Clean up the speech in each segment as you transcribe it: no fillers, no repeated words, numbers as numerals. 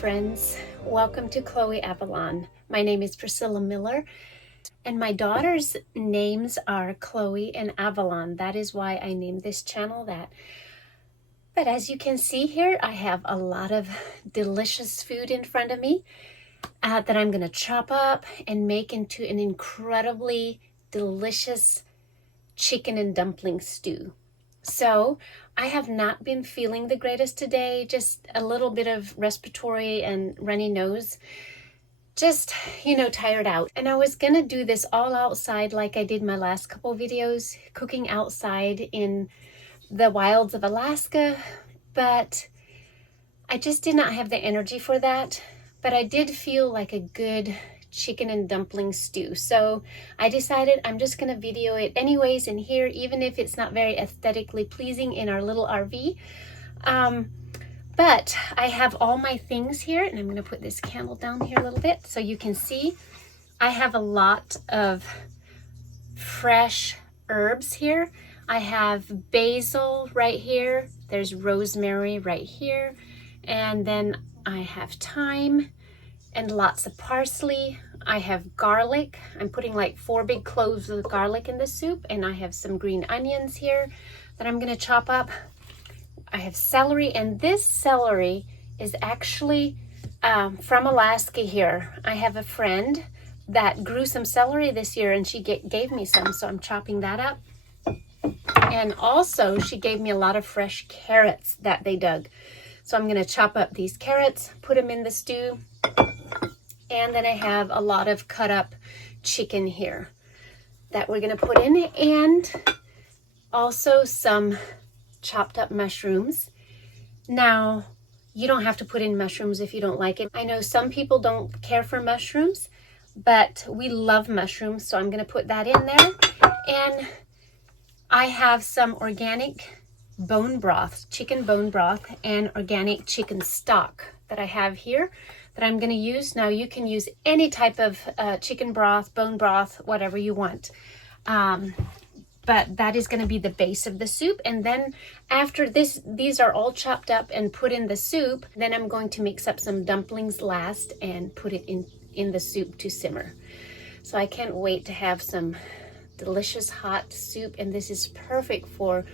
friends. Welcome to Chloe Avalon. My name is Priscilla Miller, and my daughters' names are Chloe and Avalon. That is why I named this channel that. But as you can see here, I have a lot of delicious food in front of me that I'm going to chop up and make into an incredibly delicious chicken and dumpling stew. So I have not been feeling the greatest today, just a little bit of respiratory and runny nose, just, tired out. And I was gonna do this all outside like I did my last couple videos, cooking outside in the wilds of Alaska, but I just did not have the energy for that. But I did feel like a good chicken and dumpling stew. So I decided I'm just going to video it anyways in here, even if it's not very aesthetically pleasing in our little RV. But I have all my things here, and I'm going to put this candle down here a little bit so you can see. I have a lot of fresh herbs here. I have basil right here. There's rosemary right here. And then I have thyme and lots of parsley. I have garlic. I'm putting like 4 big cloves of garlic in the soup, and I have some green onions here that I'm going to chop up. I have celery, and this celery is actually from Alaska here. I have a friend that grew some celery this year, and she gave me some, so I'm chopping that up. And also she gave me a lot of fresh carrots that they dug. So I'm going to chop up these carrots, put them in the stew. And then I have a lot of cut up chicken here that we're going to put in, and also some chopped up mushrooms. Now, you don't have to put in mushrooms if you don't like it. I know some people don't care for mushrooms, but we love mushrooms, so I'm going to put that in there. And I have some organic bone broth, chicken bone broth, and organic chicken stock that I have here that I'm going to use. Now you can use any type of chicken broth, bone broth, whatever you want. But that is going to be the base of the soup. And then after these are all chopped up and put in the soup, then I'm going to mix up some dumplings last and put it in the soup to simmer. So I can't wait to have some delicious hot soup, and this is perfect for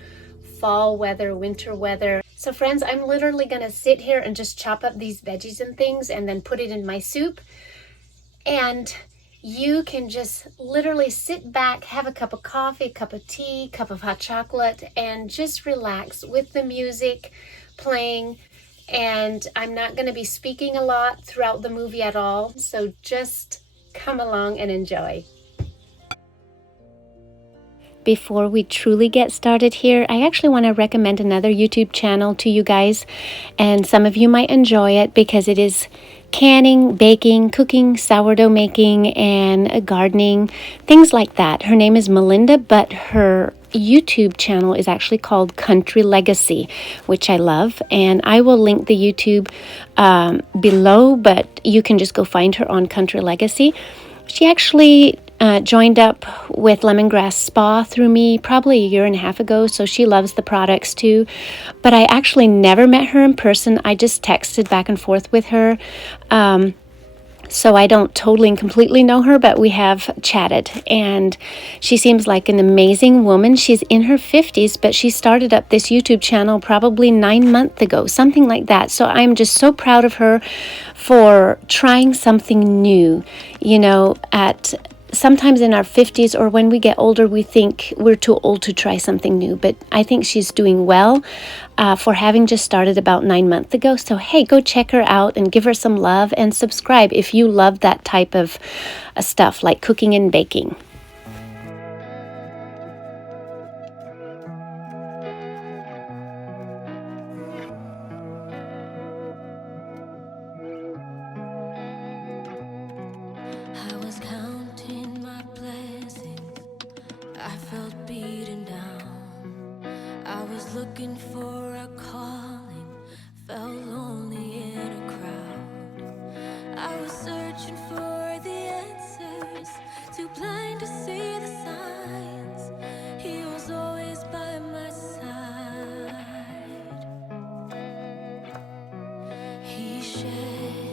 fall weather, winter weather. So friends, I'm literally gonna sit here and just chop up these veggies and things and then put it in my soup. And you can just literally sit back, have a cup of coffee, cup of tea, cup of hot chocolate, and just relax with the music playing. And I'm not gonna be speaking a lot throughout the movie at all. So just come along and enjoy. Before we truly get started here, I actually want to recommend another YouTube channel to you guys, and some of you might enjoy it because it is canning, baking, cooking, sourdough making, and gardening, things like that. Her name is Melinda, but her YouTube channel is actually called Country Legacy, which I love, and I will link the YouTube below, but you can just go find her on Country Legacy. She actually joined up with Lemongrass Spa through me probably a year and a half ago, so she loves the products too. But I actually never met her in person. I just texted back and forth with her. So I don't totally and completely know her, but we have chatted, and she seems like an amazing woman. She's in her 50s, but she started up this YouTube channel probably 9 months ago, something like that. So I'm just so proud of her for trying something new. Sometimes in our 50s or when we get older, we think we're too old to try something new. But I think she's doing well for having just started about 9 months ago. So, hey, go check her out and give her some love and subscribe if you love that type of stuff like cooking and baking. I was counting my blessings, I felt beaten down. I was looking for a calling, felt lonely in a crowd. I was searching for the answers, too blind to see the signs. He was always by my side. He shared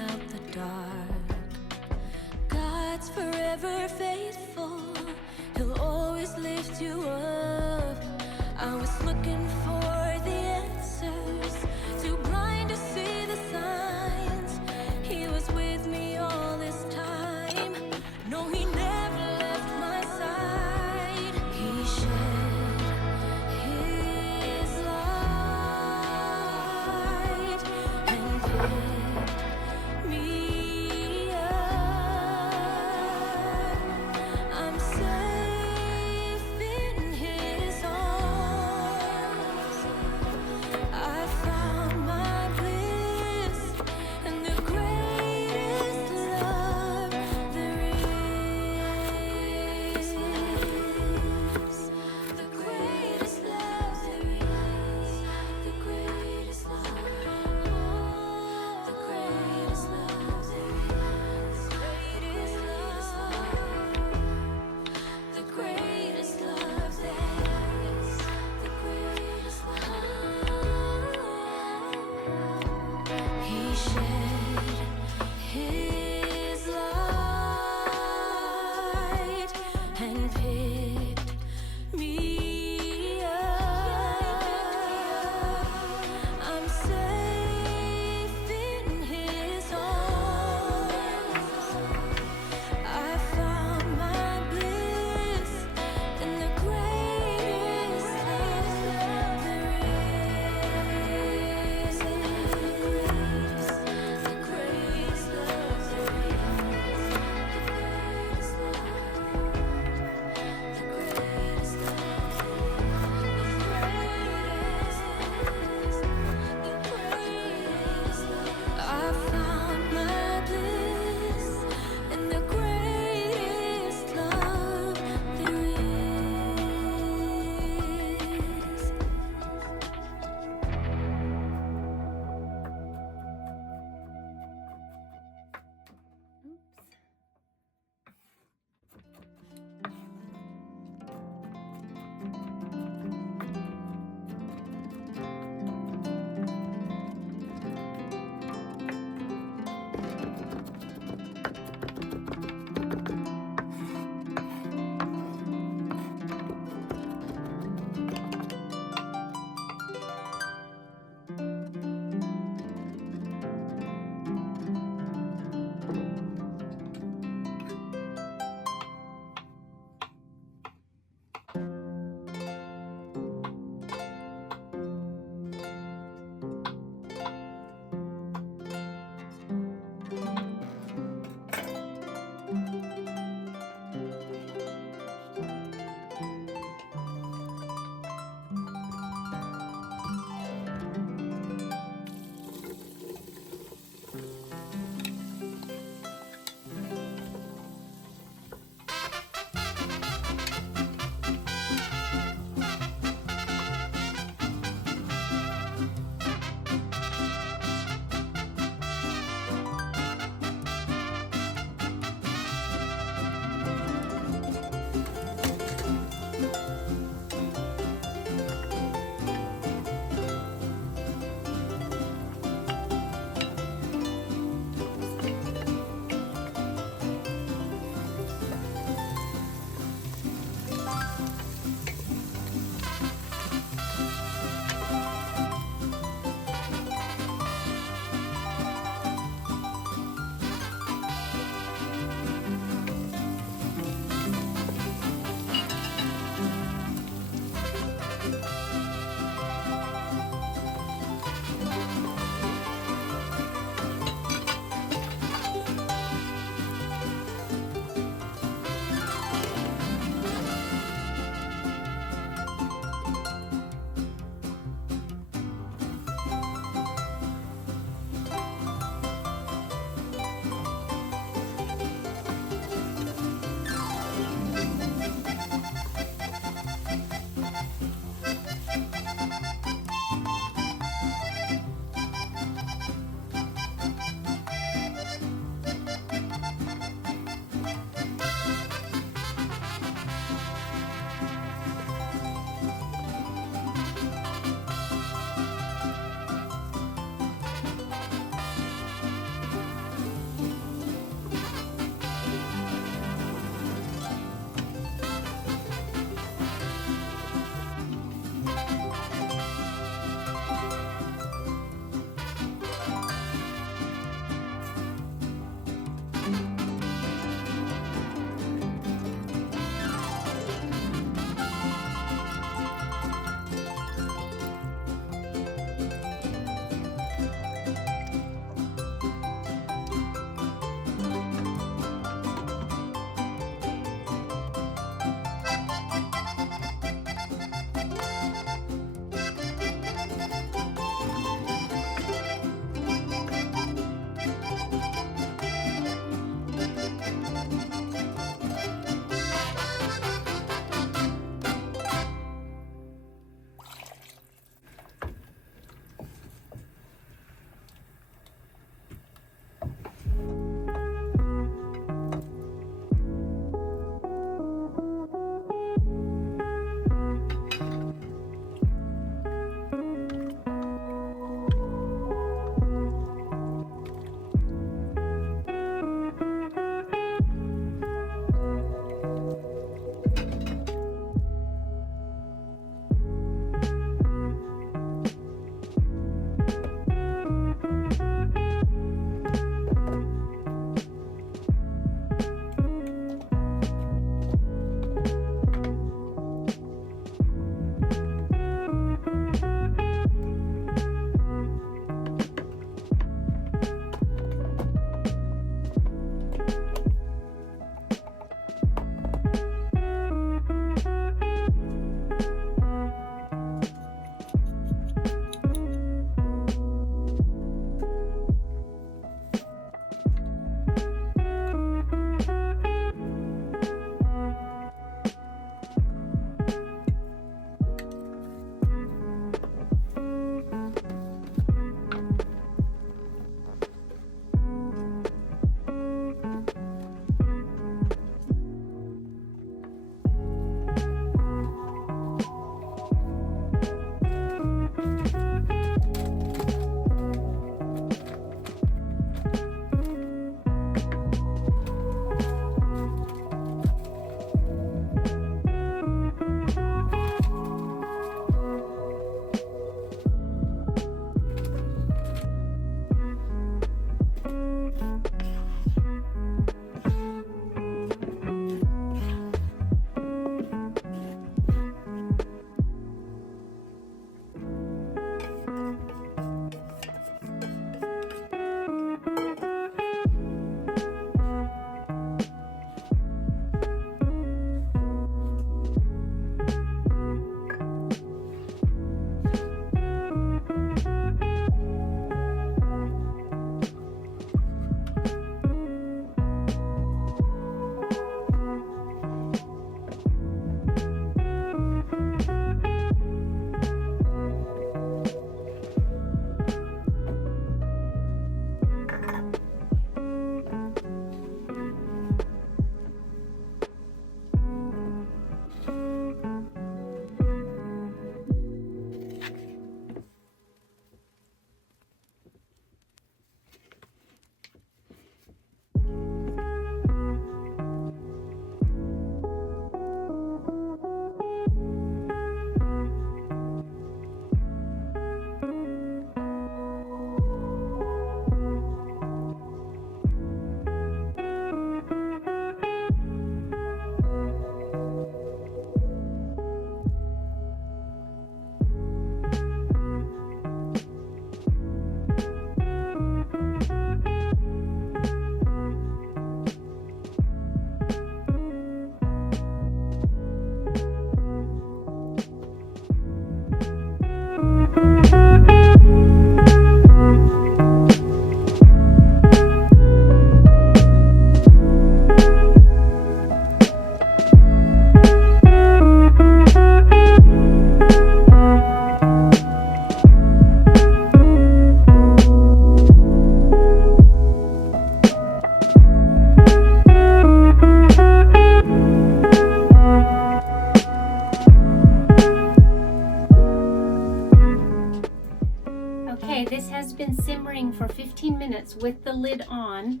This has been simmering for 15 minutes with the lid on,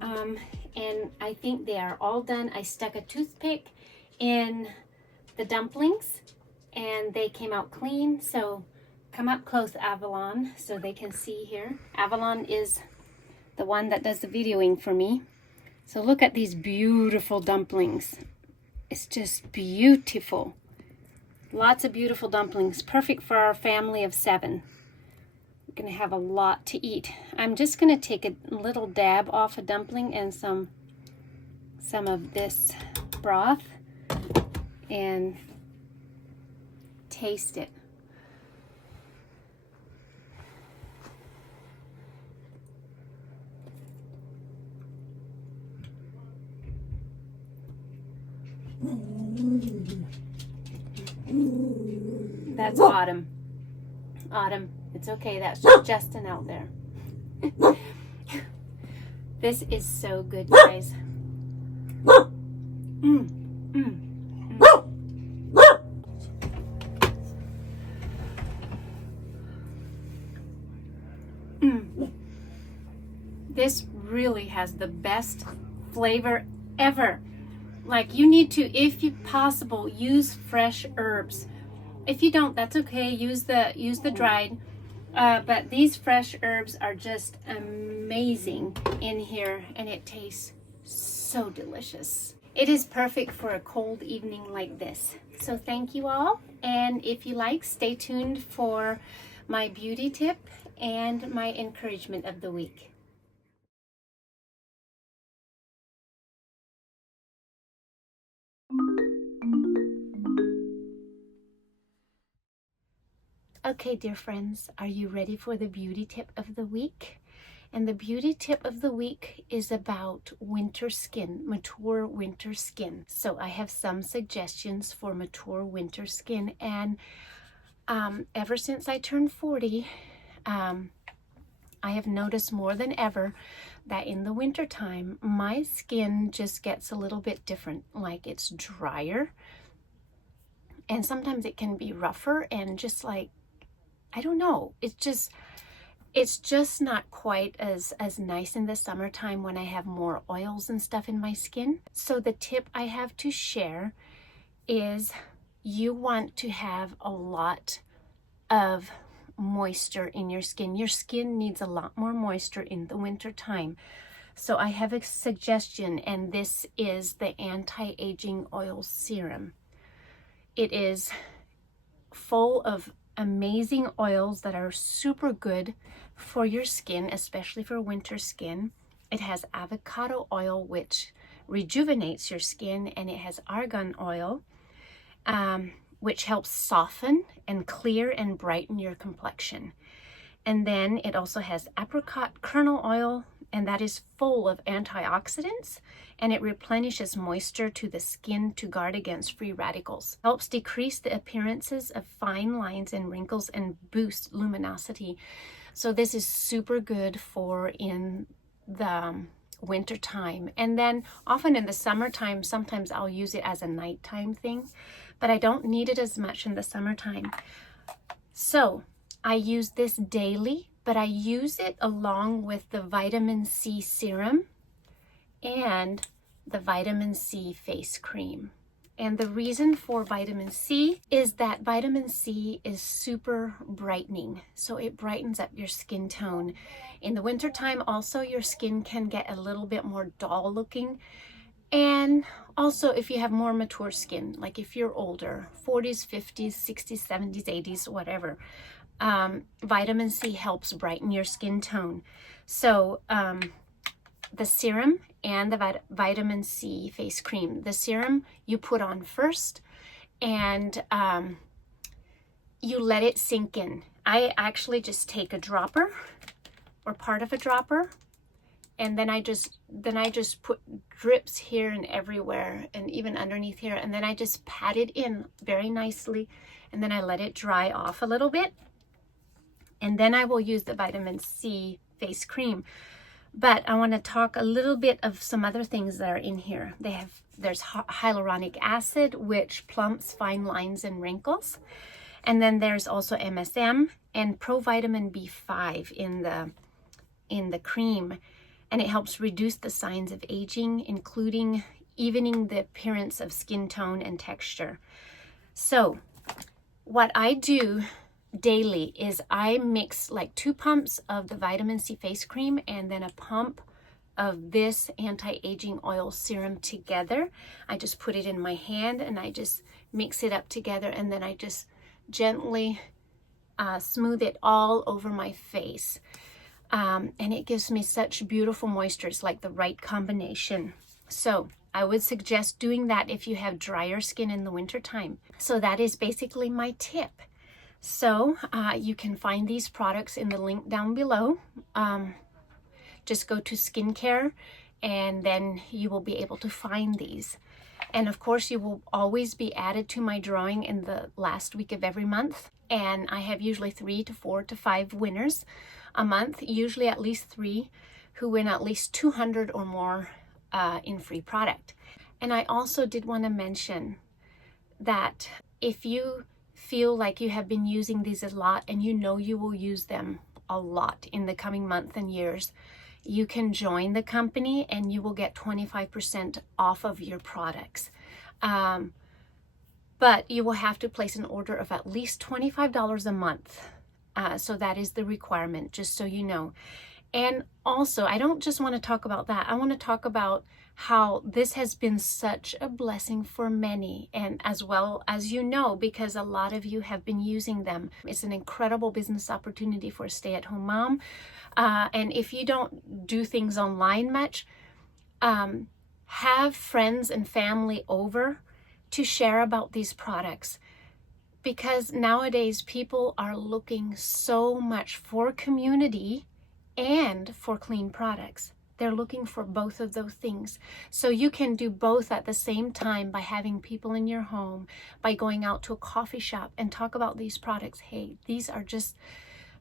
and I think they are all done. I stuck a toothpick in the dumplings and they came out clean. So come up close, Avalon, so they can see here. Avalon is the one that does the videoing for me. So look at these beautiful dumplings. It's just beautiful. Lots of beautiful dumplings, perfect for our family of 7. We're gonna have a lot to eat. I'm just gonna take a little dab off a dumpling and some of this broth and taste it. That's Autumn. Autumn, it's okay. That's Justin out there. This is so good, guys. This really has the best flavor ever. Like, you need to, if you possible, use fresh herbs. If you don't, that's okay. Use the dried. But these fresh herbs are just amazing in here, and it tastes so delicious. It is perfect for a cold evening like this. So thank you all, and if you like, stay tuned for my beauty tip and my encouragement of the week. Okay, dear friends, are you ready for the beauty tip of the week? And the beauty tip of the week is about winter skin, mature winter skin. So I have some suggestions for mature winter skin. And ever since I turned 40, I have noticed more than ever that in the wintertime, my skin just gets a little bit different. Like, it's drier. And sometimes it can be rougher and just like, I don't know. It's just not quite as nice in the summertime when I have more oils and stuff in my skin. So the tip I have to share is you want to have a lot of moisture in your skin. Your skin needs a lot more moisture in the winter time. So I have a suggestion, and this is the anti-aging oil serum. It is full of amazing oils that are super good for your skin, especially for winter skin. It has avocado oil, which rejuvenates your skin, and it has argan oil, which helps soften and clear and brighten your complexion. And then it also has apricot kernel oil, and that is full of antioxidants, and it replenishes moisture to the skin to guard against free radicals. Helps decrease the appearances of fine lines and wrinkles and boost luminosity. So this is super good for in the winter time. And then often in the summertime, sometimes I'll use it as a nighttime thing, but I don't need it as much in the summertime. So I use this daily, but I use it along with the vitamin C serum and the vitamin C face cream. And the reason for vitamin C is that vitamin C is super brightening. So it brightens up your skin tone. In the wintertime, also your skin can get a little bit more dull looking. And also if you have more mature skin, like if you're older, 40s, 50s, 60s, 70s, 80s, whatever, vitamin C helps brighten your skin tone. So the serum and the vitamin C face cream. The serum you put on first, and you let it sink in. I actually just take a dropper or part of a dropper, and then I just put drips here and everywhere, and even underneath here, and then I just pat it in very nicely, and then I let it dry off a little bit, and then I will use the vitamin C face cream. But I want to talk a little bit of some other things that are in here. There's hyaluronic acid, which plumps fine lines and wrinkles. And then there's also MSM and provitamin B5 in the cream, and it helps reduce the signs of aging, including evening the appearance of skin tone and texture. So what I do daily is I mix like 2 pumps of the vitamin C face cream and then a pump of this anti-aging oil serum together. I just put it in my hand and I just mix it up together, and then I just gently smooth it all over my face. And it gives me such beautiful moisture. It's like the right combination. So I would suggest doing that if you have drier skin in the winter time. So that is basically my tip. So you can find these products in the link down below. Just go to skincare and then you will be able to find these. And of course, you will always be added to my drawing in the last week of every month. And I have usually 3 to 4 to 5 winners a month, usually at least 3, who win at least 200 or more in free product. And I also did want to mention that if you feel like you have been using these a lot and you know you will use them a lot in the coming month and years, you can join the company and you will get 25% off of your products. But you will have to place an order of at least $25 a month. So that is the requirement, just so you know. And also, I don't just want to talk about that. I want to talk about how this has been such a blessing for many, and as well as you know, because a lot of you have been using them. It's an incredible business opportunity for a stay-at-home mom. And if you don't do things online much, have friends and family over to share about these products. Because nowadays people are looking so much for community and for clean products. They're looking for both of those things. So you can do both at the same time by having people in your home, by going out to a coffee shop and talk about these products. Hey, these are just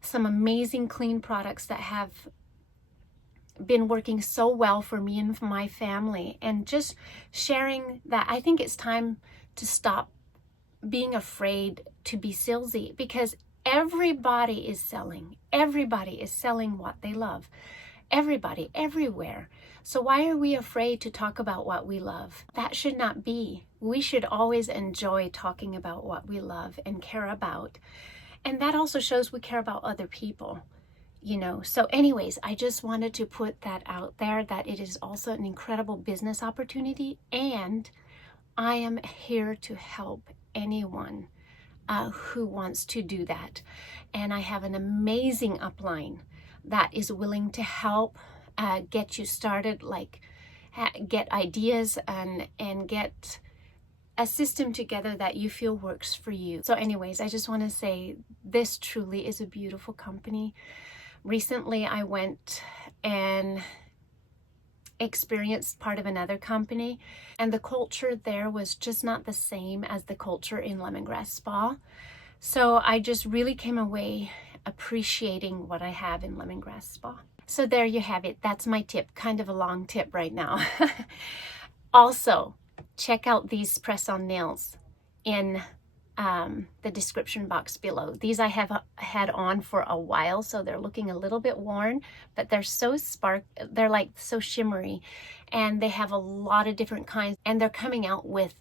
some amazing clean products that have been working so well for me and for my family. And just sharing that, I think it's time to stop being afraid to be salesy, because everybody is selling. Everybody is selling what they love. Everybody, everywhere. So why are we afraid to talk about what we love? That should not be. We should always enjoy talking about what we love and care about. And that also shows we care about other people, you know. So anyways, I just wanted to put that out there, that it is also an incredible business opportunity, and I am here to help anyone who wants to do that. And I have an amazing upline that is willing to help get you started, like get ideas and get a system together that you feel works for you. So anyways, I just want to say this truly is a beautiful company. Recently, I went and experienced part of another company, and the culture there was just not the same as the culture in Lemongrass Spa. So I just really came away appreciating what I have in Lemongrass Spa. So there you have it. That's my tip. Kind of a long tip right now. Also, check out these press-on nails in the description box below. These I have had on for a while, so they're looking a little bit worn, but they're so they're like so shimmery, and they have a lot of different kinds, and they're coming out with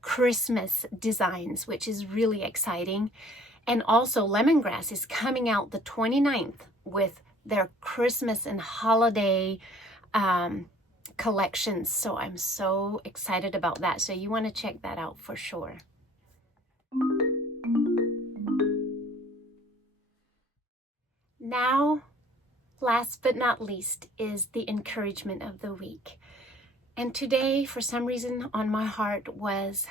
Christmas designs, which is really exciting. And also Lemongrass is coming out the 29th with their Christmas and holiday collections. So I'm so excited about that. So you want to check that out for sure. Now, last but not least, is the encouragement of the week. And today, for some reason, on my heart was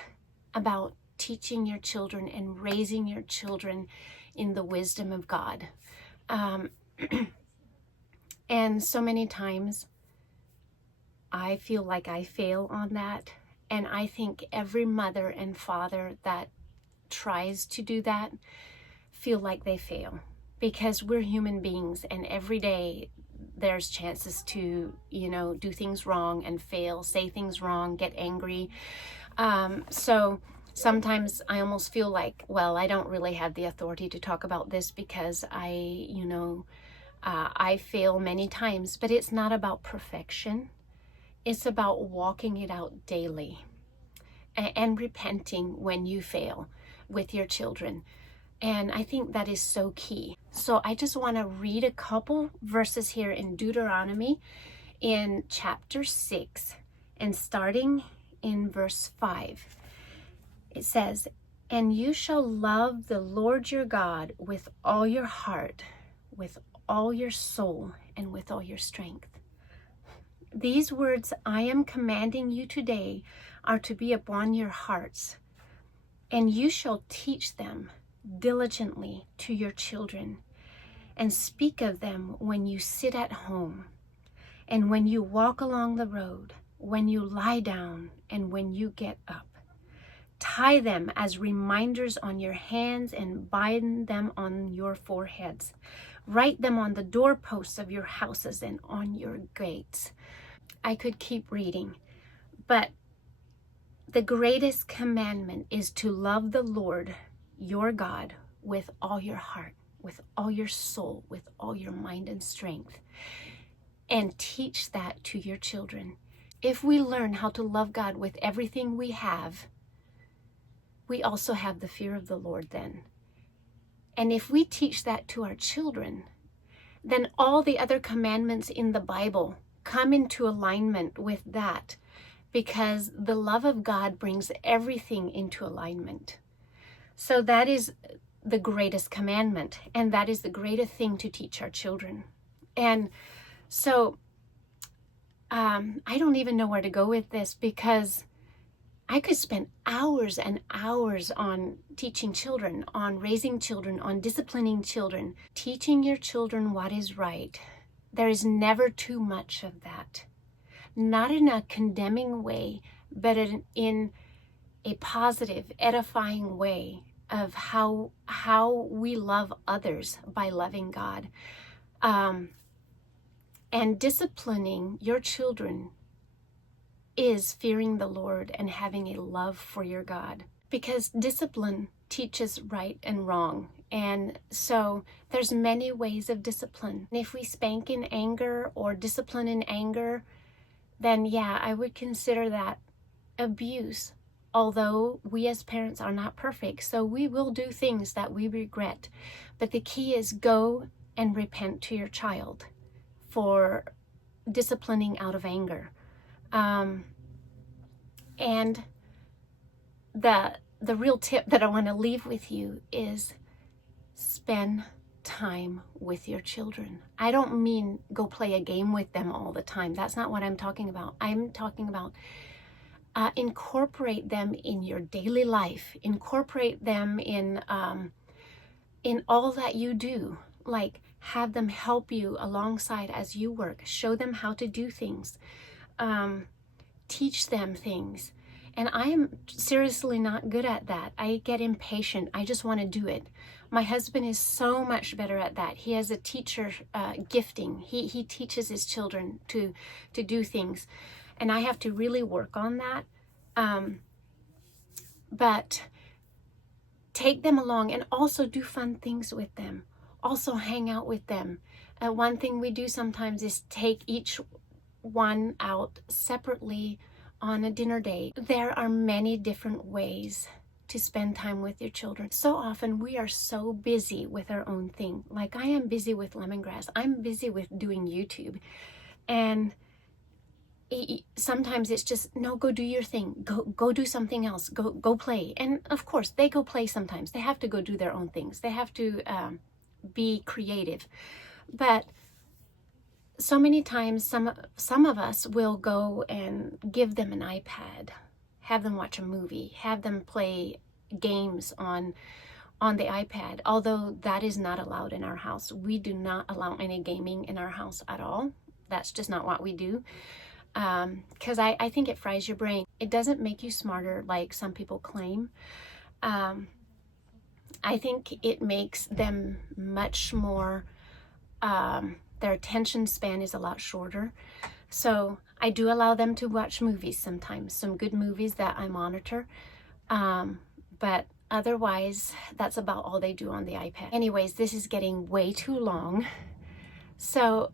about teaching your children and raising your children in the wisdom of God. And so many times I feel like I fail on that. And I think every mother and father that tries to do that feel like they fail, because we're human beings, and every day there's chances to, you know, do things wrong and fail, say things wrong, get angry. So Sometimes I almost feel like, well, I don't really have the authority to talk about this because I fail many times, but it's not about perfection. It's about walking it out daily and repenting when you fail with your children. And I think that is so key. So I just want to read a couple verses here in Deuteronomy in chapter 6 and starting in verse 5. It says, "And you shall love the Lord your God with all your heart, with all your soul, and with all your strength. These words I am commanding you today are to be upon your hearts, and you shall teach them diligently to your children, and speak of them when you sit at home, and when you walk along the road, when you lie down, and when you get up. Tie them as reminders on your hands and bind them on your foreheads. Write them on the doorposts of your houses and on your gates." I could keep reading, but the greatest commandment is to love the Lord your God with all your heart, with all your soul, with all your mind and strength, and teach that to your children. If we learn how to love God with everything we have, we also have the fear of the Lord then. And if we teach that to our children, then all the other commandments in the Bible come into alignment with that, because the love of God brings everything into alignment. So that is the greatest commandment, and that is the greatest thing to teach our children. And so I don't even know where to go with this, because I could spend hours and hours on teaching children, on raising children, on disciplining children, teaching your children what is right. There is never too much of that. Not in a condemning way, but in a positive, edifying way of how we love others by loving God. And disciplining your children is fearing the Lord and having a love for your God, because discipline teaches right and wrong. And so there's many ways of discipline. If we spank in anger or discipline in anger, then yeah, I would consider that abuse. Although we as parents are not perfect, so we will do things that we regret. But the key is go and repent to your child for disciplining out of anger. And the real tip that I want to leave with you is spend time with your children. I don't mean go play a game with them all the time. That's not what I'm talking about. I'm talking about incorporate them in your daily life. Incorporate them in all that you do. Like, have them help you alongside as you work. Show them how to do things. Teach them things. And I am seriously not good at that. I get impatient. I just want to do it. My husband is so much better at that. He has a teacher gifting. He teaches his children to do things. And I have to really work on that. But take them along and also do fun things with them. Also hang out with them. One thing we do sometimes is take each one out separately on a dinner date. There are many different ways to spend time with your children. So often we are so busy with our own thing. Like, I am busy with lemongrass. I'm busy with doing YouTube. And sometimes it's just, no, go do your thing. Go do something else. Go play. And of course, they go play sometimes. They have to go do their own things. They have to be creative. But so many times, some of us will go and give them an iPad, have them watch a movie, have them play games on the iPad, although that is not allowed in our house. We do not allow any gaming in our house at all. That's just not what we do, because I think it fries your brain. It doesn't make you smarter like some people claim. I think it makes them much more, their attention span is a lot shorter. So I do allow them to watch movies sometimes, some good movies that I monitor. But otherwise, that's about all they do on the iPad. Anyways, this is getting way too long. So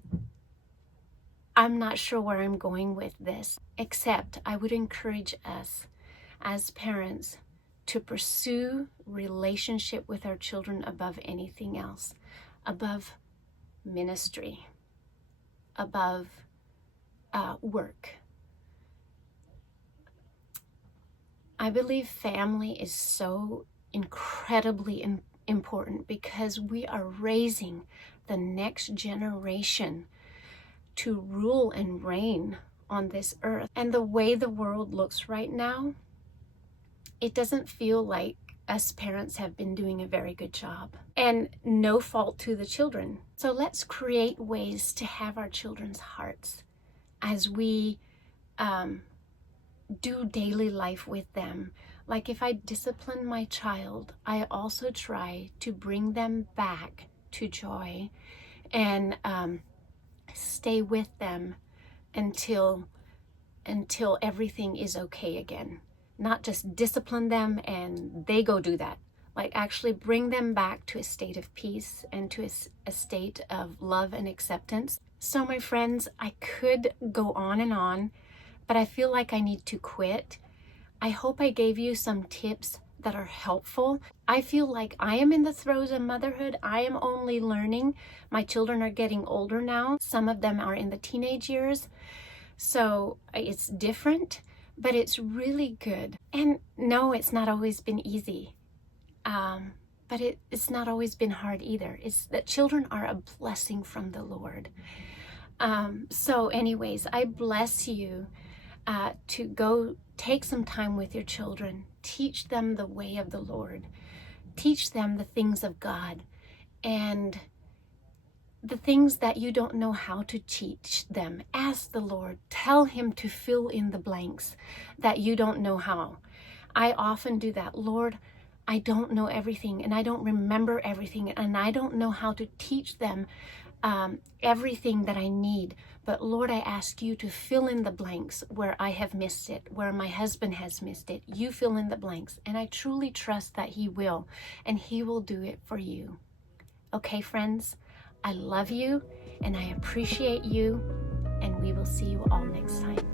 I'm not sure where I'm going with this, except I would encourage us as parents to pursue relationship with our children above anything else, above ministry, above work. I believe family is so incredibly important because we are raising the next generation to rule and reign on this earth. And the way the world looks right now, it doesn't feel like us parents have been doing a very good job. And no fault to the children. So let's create ways to have our children's hearts as we do daily life with them. Like if I discipline my child, I also try to bring them back to joy and stay with them until everything is okay again. Not just discipline them and they go do that. Like actually bring them back to a state of peace and to a state of love and acceptance. So my friends, I could go on, but I feel like I need to quit. I hope I gave you some tips that are helpful. I feel like I am in the throes of motherhood. I am only learning. My children are getting older now. Some of them are in the teenage years. So it's different, but it's really good. And no, it's not always been easy. But it's not always been hard either. It's that children are a blessing from the Lord. So anyways, I bless you to go take some time with your children. Teach them the way of the Lord. Teach them the things of God. And the things that you don't know how to teach them, ask the Lord. Tell him to fill in the blanks that you don't know how. I often do that. Lord, I don't know everything and I don't remember everything and I don't know how to teach them everything that I need. But Lord, I ask you to fill in the blanks where I have missed it, where my husband has missed it. You fill in the blanks. And I truly trust that he will, and he will do it for you. Okay, friends, I love you and I appreciate you, and we will see you all next time.